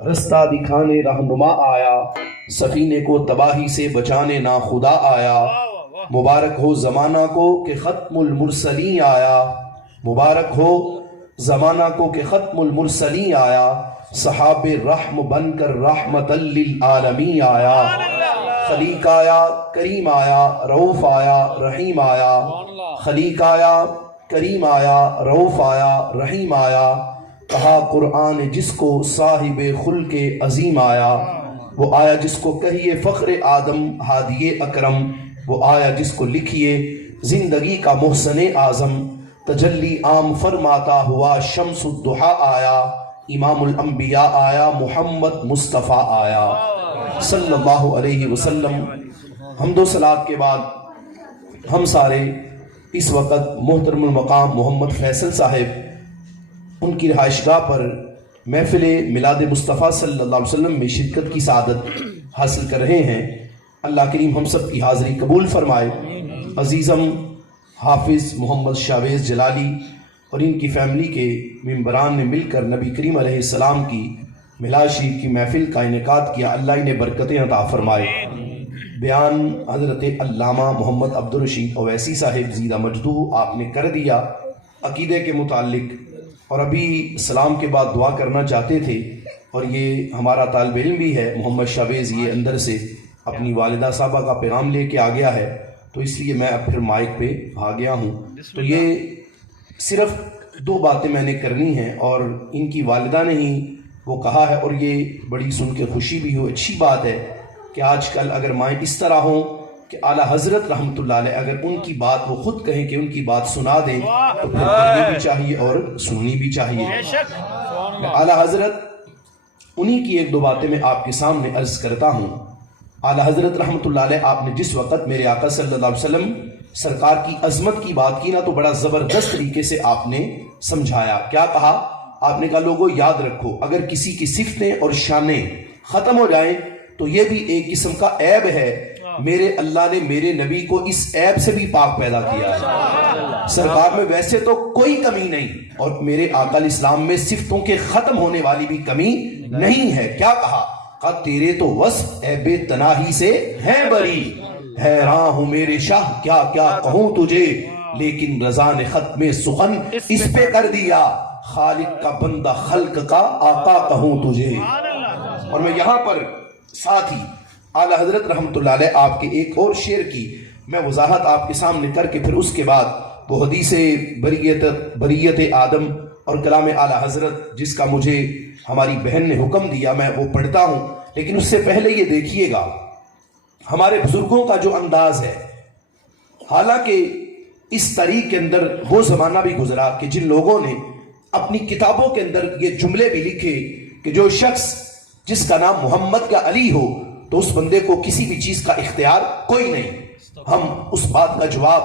رستہ دکھانے رہنما آیا، سفینے کو تباہی سے بچانے نا خدا آیا۔ مبارک ہو زمانہ کو کہ ختم المرسلین آیا، مبارک ہو زمانہ کو کہ ختم المرسلین آیا۔ صحاب رحم بن کر رحمت للعالمین آیا۔ خلیق آیا، کریم آیا، رؤوف آیا، رحیم آیا۔ خلیق آیا، کریم آیا، رؤوف آیا، رحیم آیا۔ کہا قرآن جس کو صاحب خلق عظیم آیا، وہ آیا جس کو کہیے فخر آدم ہادی اکرم، وہ آیا جس کو لکھیے زندگی کا محسن اعظم۔ تجلی عام فرماتا ہوا شمس الضحیٰ آیا، امام الانبیاء آیا، محمد مصطفیٰ آیا صلی اللہ علیہ وسلم۔ حمد و صلوات کے بعد ہم سارے اس وقت محترم المقام محمد فیصل صاحب ان کی رہائش گاہ پر محفل میلاد مصطفیٰ صلی اللہ علیہ وسلم میں شرکت کی سعادت حاصل کر رہے ہیں۔ اللہ کریم ہم سب کی حاضری قبول فرمائے۔ عزیزم حافظ محمد شاویز جلالی اور ان کی فیملی کے ممبران نے مل کر نبی کریم علیہ السلام کی میلاد شریف کی محفل کا انعقاد کیا۔ اللہ انہیں برکتیں عطا فرمائے۔ بیان حضرت علامہ محمد عبدالرشید اویسی صاحب زیدہ مجدہ آپ نے کر دیا عقیدے کے متعلق، اور ابھی سلام کے بعد دعا کرنا چاہتے تھے، اور یہ ہمارا طالب علم بھی ہے محمد شاویز، یہ اندر سے اپنی والدہ صاحبہ کا پیغام لے کے آ گیا ہے، تو اس لیے میں اب پھر مائک پہ آ گیا ہوں۔ تو یہ صرف دو باتیں میں نے کرنی ہیں، اور ان کی والدہ نے ہی وہ کہا ہے، اور یہ بڑی سن کے خوشی بھی ہو، اچھی بات ہے کہ آج کل اگر مائیں اس طرح ہوں کہ اعلیٰ حضرت رحمۃ اللہ علیہ اگر ان کی بات وہ خود کہیں کہ ان کی بات سنا دیں تو پھر کرنی بھی چاہیے اور سننی بھی چاہیے۔ اعلیٰ حضرت انہی کی ایک دو باتیں میں آپ کے سامنے عرض کرتا ہوں۔ اعلیٰ حضرت رحمۃ اللہ علیہ آپ نے جس وقت میرے آقا صلی اللہ علیہ وسلم سرکار کی عظمت کی بات کی نا، تو بڑا زبردست طریقے سے آپ نے سمجھایا۔ کیا کہا؟ آپ نے کہا لوگوں یاد رکھو، اگر کسی کی صفتیں اور شانیں ختم ہو جائیں تو یہ بھی ایک قسم کا عیب ہے۔ میرے اللہ نے میرے نبی کو اس عیب سے بھی پاک پیدا کیا ہے۔ سرکار میں ویسے تو کوئی کمی نہیں، اور میرے آقا علیہ السلام میں صفتوں کے ختم ہونے والی بھی کمی نہیں ہے۔ کیا کہا؟ کہا تیرے تو وصف عیب تناہی سے ہیں بری، حیران ہوں میرے شاہ کیا کیا کہوں تجھے، لیکن رضا نے ختم سخن اس پہ کر دیا، خالق کا بندہ خلق کا آقا کہوں تجھے۔ اور میں یہاں پر ساتھ ہی اعلیٰ حضرت رحمۃ اللہ علیہ آپ کے ایک اور شعر کی میں وضاحت آپ کے سامنے کر کے پھر اس کے بعد وہ حدیث بریت آدم اور کلام اعلیٰ حضرت جس کا مجھے ہماری بہن نے حکم دیا میں وہ پڑھتا ہوں۔ لیکن اس سے پہلے یہ دیکھیے گا ہمارے بزرگوں کا جو انداز ہے، حالانکہ اس تاریخ کے اندر وہ زمانہ بھی گزرا کہ جن لوگوں نے اپنی کتابوں کے اندر یہ جملے بھی لکھے کہ جو شخص جس کا نام محمد کا علی ہو تو اس بندے کو کسی بھی چیز کا اختیار کوئی نہیں۔ ہم اس بات کا جواب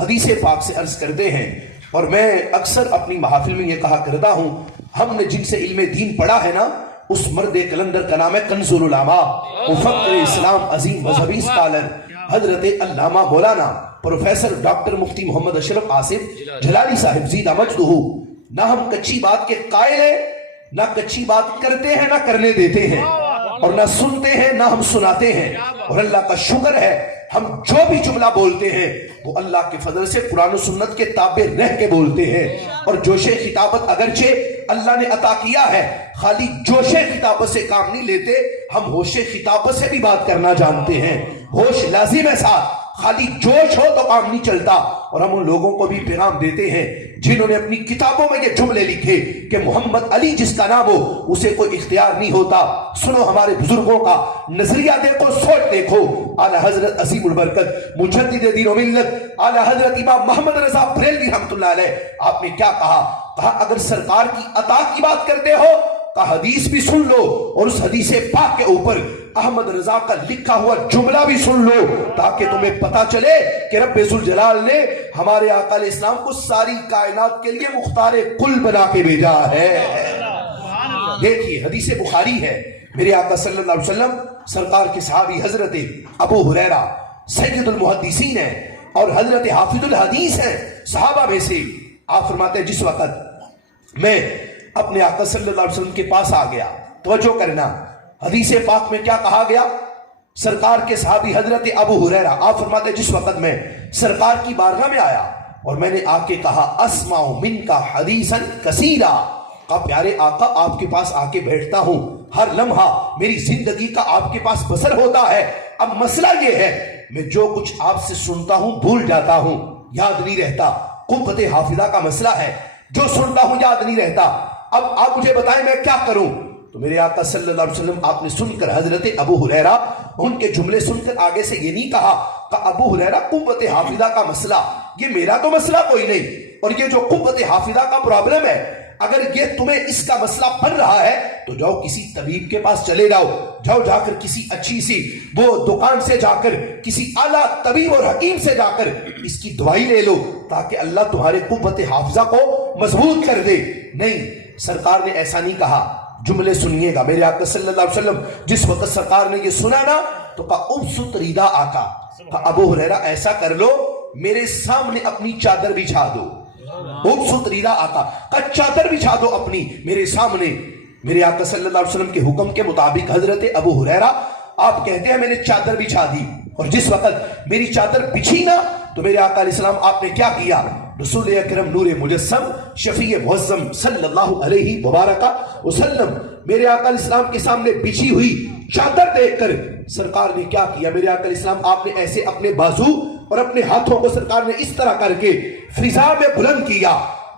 حدیث پاک سے عرض کرتے ہیں، اور میں اکثر اپنی محافل میں یہ کہا کرتا ہوں، ہم نے جن سے علم دین پڑھا ہے نا، اس مرد کلندر کا نام ہے کنز العلماء، مفکر اسلام، عظیم مذہبی اسکالر حضرت علامہ مولانا پروفیسر ڈاکٹر مفتی محمد اشرف آصف جلالی صاحب زیدہ مجدہ۔ نہ ہم کچی بات کے قائل ہیں، نہ کچی بات کرتے ہیں، نہ کرنے دیتے ہیں، اور نہ سنتے ہیں نہ ہم سناتے ہیں، اور اللہ کا شکر ہے ہم جو بھی جملہ بولتے ہیں وہ اللہ کے فضل سے قرآن و سنت کے تابع رہ کے بولتے ہیں، اور جوش خطابت اگرچہ اللہ نے عطا کیا ہے، خالی جوش خطابت سے کام نہیں لیتے، ہم ہوش خطابت سے بھی بات کرنا جانتے ہیں۔ ہوش لازم ہے ساتھ، خالی جوش ہو تو کام نہیں چلتا، اور ہم ان لوگوں کو بھی پیغام دیتے ہیں جنہوں نے اپنی کتابوں میں یہ جملے لکھے کہ محمد علی جس کا نام ہو اسے کوئی اختیار نہیں ہوتا۔ سنو ہمارے بزرگوں کا نظریہ دیکھو، سوچ دیکھو۔ اعلیٰ حضرت عظیم البرکت مجدد دین و ملت اعلیٰ حضرت امام محمد رضا بریلوی رحمۃ اللہ علیہ آپ نے کیا کہا؟ کہا اگر سرکار کی عطا کی بات کرتے ہو تو حدیث بھی سن لو، اور اس حدیث پاک کے اوپر احمد رضا کا لکھا ہوا جملہ بھی سن لو، تاکہ تمہیں پتا چلے کہ رب ذوالجلال نے ہمارے آقا علیہ السلام کو ساری کائنات کے لیے مختار کل بنا کے بھیجا ہے۔ دیکھیے حدیث بخاری ہے، میرے آقا صلی اللہ علیہ وسلم سرکار کے صحابی حضرت ابو ہریرہ سید المحدثین ہیں اور حضرت حافظ الحدیث ہیں صحابہ میں سے۔ آپ فرماتے ہیں جس وقت میں اپنے آقا صلی اللہ علیہ وسلم کے پاس آ گیا توجہ کرنا، حدیث پاک میں کیا کہا گیا؟ سرکار کے صحابی حضرت ابو ہریرہ آپ فرماتے جس وقت میں سرکار کی بارگاہ میں آیا اور میں نے آ کے کہا اسمع منک حدیثا کثیرا، کہا پیارے آقا آپ کے پاس آ کے بیٹھتا ہوں، ہر لمحہ میری زندگی کا آپ کے پاس بسر ہوتا ہے، اب مسئلہ یہ ہے میں جو کچھ آپ سے سنتا ہوں بھول جاتا ہوں، یاد نہیں رہتا، قوت حافظہ کا مسئلہ ہے، جو سنتا ہوں یاد نہیں رہتا، اب آپ مجھے بتائیں میں کیا کروں؟ تو میرے آقا صلی اللہ علیہ وسلم آپ نے سن کر حضرت ابو ہریرہ ان کے جملے سن کر آگے سے یہ نہیں کہا کہ ابو ہریرہ قوت حافظہ کا مسئلہ، یہ میرا تو مسئلہ کوئی نہیں، اور یہ جو قوت حافظہ کا پرابلم ہے اگر یہ تمہیں اس کا مسئلہ بن رہا ہے تو جاؤ کسی طبیب کے پاس چلے جاؤ جا کر کسی اچھی سی وہ دکان سے جا کر کسی اعلیٰ طبیب اور حکیم سے جا کر اس کی دوائی لے لو تاکہ اللہ تمہارے قوت حافظہ کو مضبوط کر دے۔ نہیں، سرکار نے ایسا نہیں کہا۔ جملے سنیے گا، میرے آقا صلی اللہ علیہ وسلم جس وقت سرکار نے یہ سنا نا تو کہا ابسط ریدا آقا، کہا ابو ہریرہ ایسا کر لو میرے سامنے اپنی چادر بچھا دو، ابسط ریدا آقا، کہا چادر بچھا دو اپنی میرے سامنے۔ میرے آقا صلی اللہ علیہ وسلم کے حکم کے مطابق حضرت ابو ہریرہ آپ کہتے ہیں میں نے چادر بچھا دی، اور جس وقت میری چادر بچھی نا تو میرے آقا علیہ السلام آپ نے کیا کیا؟ رسول اکرم نور مجسم شفیع معظم صلی اللہ علیہ وبارکہ وسلم میرے آقا علیہ السلام کے سامنے بچھی ہوئی چادر دیکھ کر سرکار نے کیا کیا؟ میرے آقا علیہ السلام آپ نے ایسے اپنے بازو اور اپنے ہاتھوں کو سرکار نے اس طرح کر کے فضا میں بلند کیا،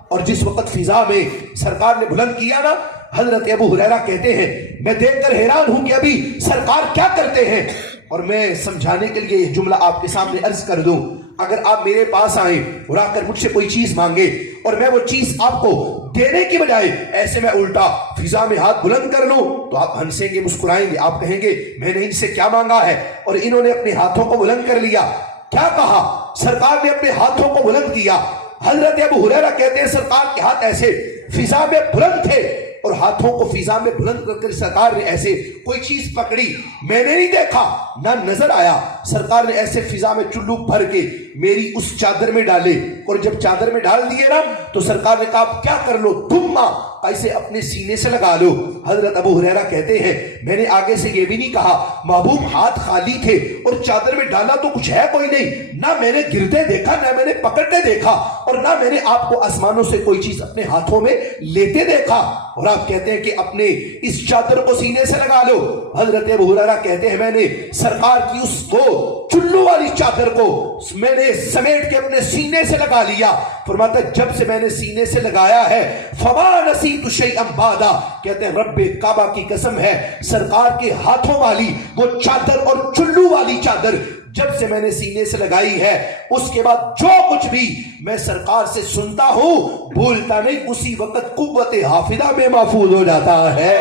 اور جس وقت فضا میں سرکار نے بلند کیا نا حضرت ابو ہریرہ کہتے ہیں میں دیکھ کر حیران ہوں کہ ابھی سرکار کیا کرتے ہیں، اور میں سمجھانے کے لیے یہ جملہ آپ کے سامنے عرض کر دوں، اگر آپ میرے پاس آئیں اور آ کر مجھ سے کوئی چیز مانگے اور میں وہ چیز آپ کو دینے کی بجائے ایسے میں الٹا فضا میں ہاتھ بلند کر لوں تو آپ ہنسیں گے، مسکرائیں گے، آپ کہیں گے میں نے ان سے کیا مانگا ہے، اور انہوں نے اپنے ہاتھوں کو بلند کر لیا۔ کیا کہا؟ سرکار نے اپنے ہاتھوں کو بلند کیا۔ حضرت ابو ہریرہ کہتے ہیں سرکار کے ہاتھ ایسے فضا میں بلند تھے، اور ہاتھوں کو فضا میں بلند کر کر سرکار نے ایسے کوئی چیز پکڑی، میں نے نہیں دیکھا نہ نظر آیا، سرکار نے ایسے فضا میں چلو بھر کے میری اس چادر میں ڈالے، اور جب چادر میں ڈال دیے نا تو سرکار نے کہا کیا کر لو تم ایسے اپنے سینے سے لگا لو۔ حضرت ابو ہریرہ کہتے ہیں میں نے آگے سے یہ بھی نہیں کہا، محبوب ہاتھ خالی تھے اور چادر میں ڈالا تو کچھ ہے کوئی نہیں، نہ میں نے گرتے دیکھا نہ میں نے پکڑتے دیکھا، اور نہ میں نے آپ کو آسمانوں سے کوئی چیز اپنے ہاتھوں میں لیتے دیکھا، اور آپ کہتے ہیں کہ اپنے اس چادر کو سینے سے لگا لو۔ حضرت ابو ہریرہ کہتے ہیں میں نے سرکار کی اس کو چلو والی چادر کو میں نے سمیٹ کے اپنے سینے سے لگا لیا۔ فرماتا جب سے میں نے سینے سے لگایا ہے فما نسیت شیئا بعدا، کہتے ہیں رب کعبہ کی قسم ہے سرکار کے ہاتھوں والی وہ چادر اور چلو والی چادر جب سے میں نے سینے سے لگائی ہے اس کے بعد جو کچھ بھی میں سرکار سے سنتا ہوں بھولتا نہیں، اسی وقت قوت حافظہ میں محفوظ ہو جاتا ہے۔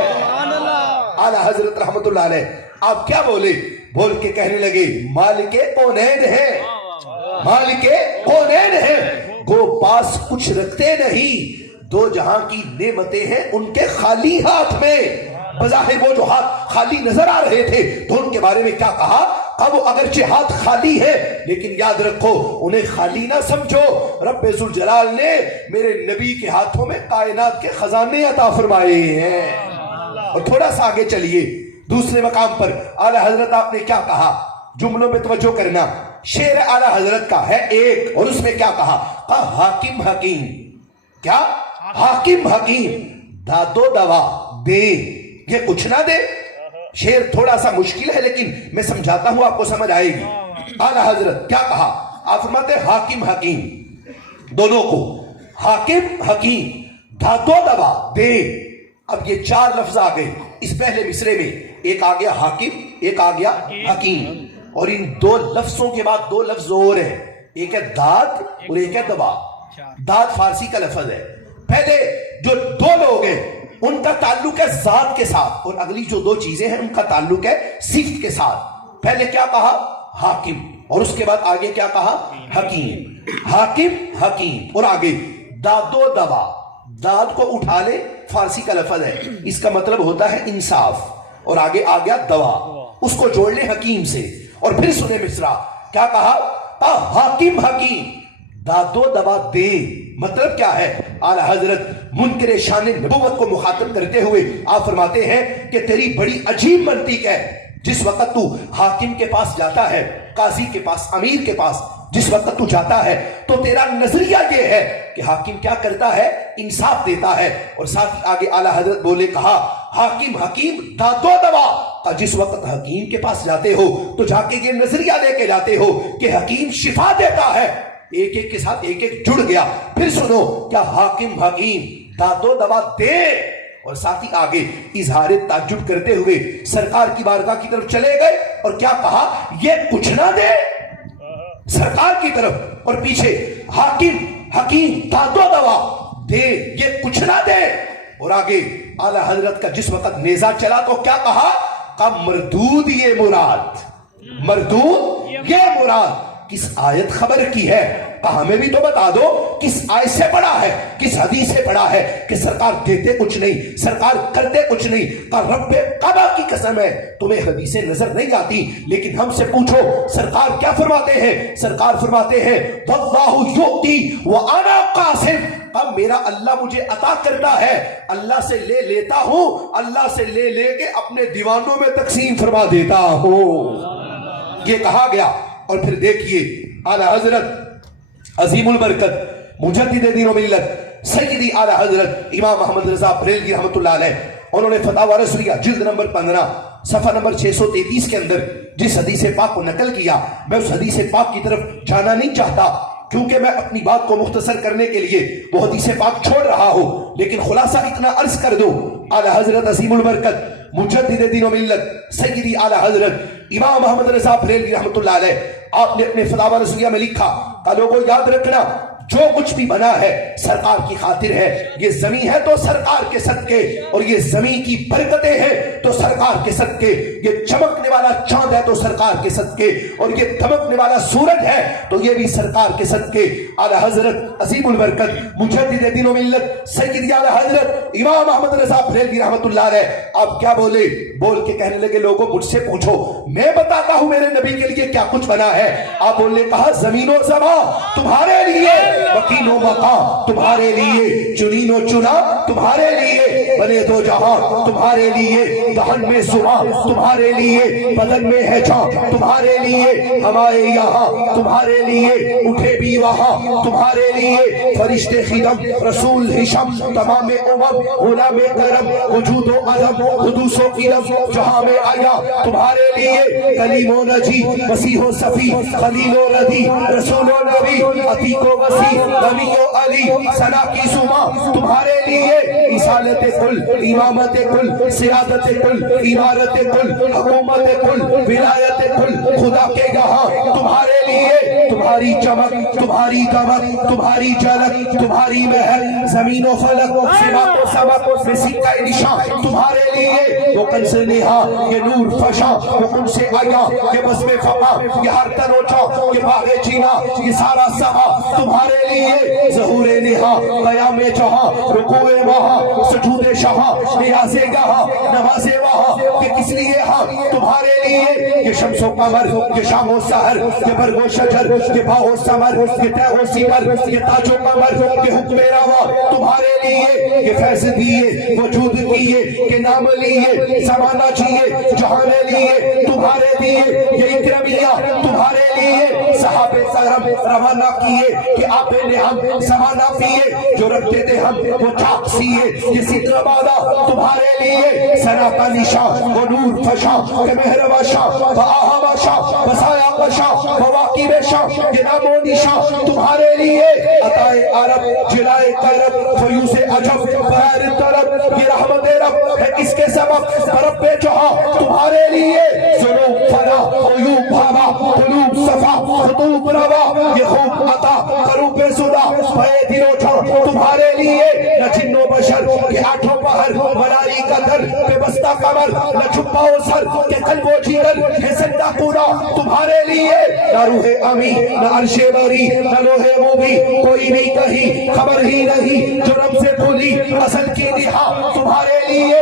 اعلیٰ حضرت رحمت اللہ علیہ آپ کیا بولے؟ بول کے کہنے لگے مالک کونین ہے، مالک کونین ہے، گو پاس کچھ رکھتے نہیں، دو جہاں کی نعمتیں ہیں ان کے خالی ہاتھ میں۔ بظاہر وہ جو ہاتھ خالی نظر آ رہے تھے تو ان کے بارے میں کیا کہا؟ اب وہ اگرچہ ہاتھ خالی ہے لیکن یاد رکھو انہیں خالی نہ سمجھو، رب ذوالجلال نے میرے نبی کے ہاتھوں میں کائنات کے خزانے عطا فرمائے ہیں۔ اور تھوڑا سا آگے چلیے دوسرے مقام پر اعلیٰ حضرت آپ نے کیا کہا؟ جملوں میں توجہ کرنا، شعر اعلیٰ حضرت کا ہے ایک، اور اس میں کیا کہا؟ حاکم حکیم، کیا؟ حاکم حکیم داد و دوا دے، یہ کچھ نہ دے۔ شعر تھوڑا سا مشکل ہے لیکن میں سمجھاتا ہوں آپ کو سمجھ آئے گی۔ اعلیٰ حضرت کیا کہا؟ آپ فرماتے ہیں حاکم حکیم، دونوں کو حاکم حکیم داد و دوا دے۔ اب یہ چار لفظ آ گئے اس پہلے مصرے میں، ایک آ گیا حاکم ایک آ گیا حکیم، اور ان دو لفظوں کے بعد دو لفظ اور ہیں، ایک ہے داد اور ایک ہے دوا۔ داد فارسی کا لفظ ہے، پہلے جو دو لوگ ہیں ان کا تعلق ہے ذات کے ساتھ، اور اگلی جو دو چیزیں ہیں ان کا تعلق ہے صفت کے ساتھ۔ پہلے کیا کہا؟ حاکم، اور اس کے بعد آگے کیا کہا؟ حکیم۔ حاکم حکیم، اور آگے داد و دوا، داد کو اٹھا لے فارسی کا لفظ ہے، اس کا مطلب ہوتا ہے انصاف، اور آگے آ گیا دوا، اس کو جوڑ لے حکیم سے، اور پھر سنے مصرع کیا کہا؟ حاکم حکیم داد و دوا دے، مطلب کیا ہے؟ اعلیٰ حضرت منکر شان نبوت کو مخاطب کرتے ہوئے آپ فرماتے ہیں کہ تیری بڑی عجیب منطق ہے. جس وقت تو حاکم کے پاس جاتا ہے، قاضی کے پاس، امیر کے پاس جس وقت تو جاتا ہے تو تیرا نظریہ یہ ہے کہ حاکم کیا کرتا ہے؟ انصاف دیتا ہے. اور ساتھ ہی آگے اعلیٰ حضرت بولے، کہا حاکم حکیم داد و دوا. جس وقت حکیم کے پاس جاتے ہو تو جا کے یہ نظریہ لے کے جاتے ہو کہ حکیم شفا دیتا ہے. ایک ایک کے ساتھ ایک ایک جڑ گیا. پھر سنو، کیا حاکم حکیم داد و دوا دے؟ اور ساتھ ہی آگے اظہار تعجب کرتے ہوئے سرکار کی بارگاہ کی طرف چلے گئے اور کیا کہا؟ یہ کچھ نہ دے. سرکار کی طرف اور پیچھے حاکم حکیم داد و دوا دے، یہ کچھ نہ دے. اور آگے اعلیٰ حضرت کا جس وقت نیزہ چلا تو کیا کہا؟ مردود یہ مراد، مردود یہ مراد. کس آیت خبر کی ہے؟ ہمیں بھی تو بتا دو کس آیت سے پڑھا ہے، کس حدیث سے پڑھا ہے کہ سرکار دیتے کچھ نہیں، سرکار کرتے کچھ نہیں. رب کعبہ کی قسم ہے تمہیں حدیثیں نظر نہیں آتی، لیکن ہم سے پوچھو سرکار کیا فرماتے ہیں؟ سرکار فرماتے ہیں واللہ یؤتی وانا قاسم. اب میرا اللہ مجھے عطا کرتا ہے، اللہ سے لے لیتا ہوں، اللہ سے لے لے کے اپنے دیوانوں میں تقسیم فرما دیتا ہوں. یہ کہا گیا. اور پھر دیکھیے اعلیٰ حضرت عظیم البرکت مجدد دین و ملت سیدی اعلیٰ حضرت امام محمد رضا بریلوی رحمۃ اللہ علیہ، انہوں نے فتاوی رسویہ جلد نمبر 15 صفحہ نمبر 633 کے اندر جس حدیث پاک کو نقل کیا، میں اس حدیث پاک کی طرف جانا نہیں چاہتا کیونکہ میں اپنی بات کو مختصر کرنے کے لیے وہ حدیث پاک چھوڑ رہا ہوں، لیکن خلاصہ اتنا عرض کر دو. اعلیٰ حضرت عظیم البرکت مجدد دین و ملت سیدی اعلیٰ حضرت امام محمد رضا بریلوی رحمۃ اللہ علیہ، آپ نے اپنے فتاوی رسویہ میں لکھا کہ لوگوں یاد رکھنا جو کچھ بھی بنا ہے سرکار کی خاطر ہے. یہ زمین ہے تو سرکار کے صدقے، اور یہ زمین کی برکتیں ہیں تو سرکار کے صدقے. یہ چمکنے والا چاند ہے تو سرکار کے صدقے، اور یہ دمکنے والا سورج ہے تو یہ بھی سرکار کے صدقے. اعلیٰ حضرت عظیم البرکت مجدد دین و ملت سیدی اعلیٰ حضرت امام محمد رضا بریلوی رحمۃ اللہ علیہ آپ کیا بولے؟ بول کے کہنے لگے لوگوں مجھ سے پوچھو، میں بتاتا ہوں میرے نبی کے لیے کیا کچھ بنا ہے. آپ بولنے کہا زمین و زمان تمہارے لیے، وکیل و مقام تمہارے لیے، چنین و چنا تمہارے لیے، بنے دو جہاں تمہارے لیے، دہن میں زبان تمہارے لیے، بدن میں ہے جان تمہارے لیے، ہمارے یہاں تمہارے لیے، اٹھے بھی وہاں تمہارے لیے، فرشتے خدم رسول ہشم تمام امم غلام کرم وجود و عدم حدوث و قلم جہاں میں آیا تمہارے لیے، کلیم و نجی مسیح و صفی خلیل و ردی رسول و نبی عتیق و وسیع غنی و علی ثنا کی سما تمہارے لیے، اصالت کل امامت کل سیادت کل عمارت کل حکومت کل ولایت کل خدا کے یہاں تمہارے لیے، تمہاری چمک تمہاری دمک تمہاری جھلک تمہاری مہر زمین و فلک سماق و سبق میں سکہ نشان تمہارے لیے، وہ کنز نہا یہ نور فشاں، وہ کن سے آیا یہ بزم فقا یہ ہر تن و جا یہ باغ جینا یہ سارا سما تمہارے لیے، ظہور نہا قیام جہاں رکوع وہاں سجود شہاں نیاز یہاں نماز وہاں، یہ کس لیے ہاں تمہارے لیے، یہ شمس و قمر یہ شام و سحر یہ برگ و شجر یہ باغ و ثمر یہ تہ و سیمر یہ تاج و قمر یہ حکم روا تمہارے لیے، یہ فیض دیے وجود کیے کہ نام لیے زمانہ جیے جہان لیے تمہارے لیے، یہ اکرمیہ تمہارے لیے، صحابہ کرم روانہ کیے کہ آپ نے ہم زمانہ پیے جو رکھتے تھے ہم وہ چاک سیے، یہ ستر بادا تمہارے لیے، سنا کا نشان وہ نور فشاں کہ مہربا شاہ و آہا شاہ بسایا قشاں و واقعی شاہ یہ نام و نشان تمہارے لیے، عطائے عرب جلائے کرب فیوز عجب بغیر طرب یہ رحمت رب ہے کس کے سبب رب جہاں تمہارے لیے، ظلم فنا عیوب بھاوا قلوب صفا خطوب روا یہ خوب عطا قروب صدا بھئے دل و جان تمہارے لیے، نہ جن و بشر کہ آٹھوں پہر ملائی کا در بے بستہ قمر نہ چھپا و سر کہ قلب و جیگر ہے زندہ پورا تمہارے لیے، نہ روح امی نہ عرش بری نہ لوح موبی کوئی بھی کہیں خبر ہی نہیں جو رب سے بھولی اصل کی نہا تمہارے لیے،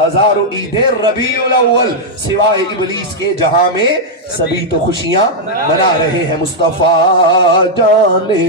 ہزاروں عیدیں ربیع الاول سوائے ابلیس کے جہاں میں سبھی تو خوشیاں منا رہے ہیں مصطفیٰ جانے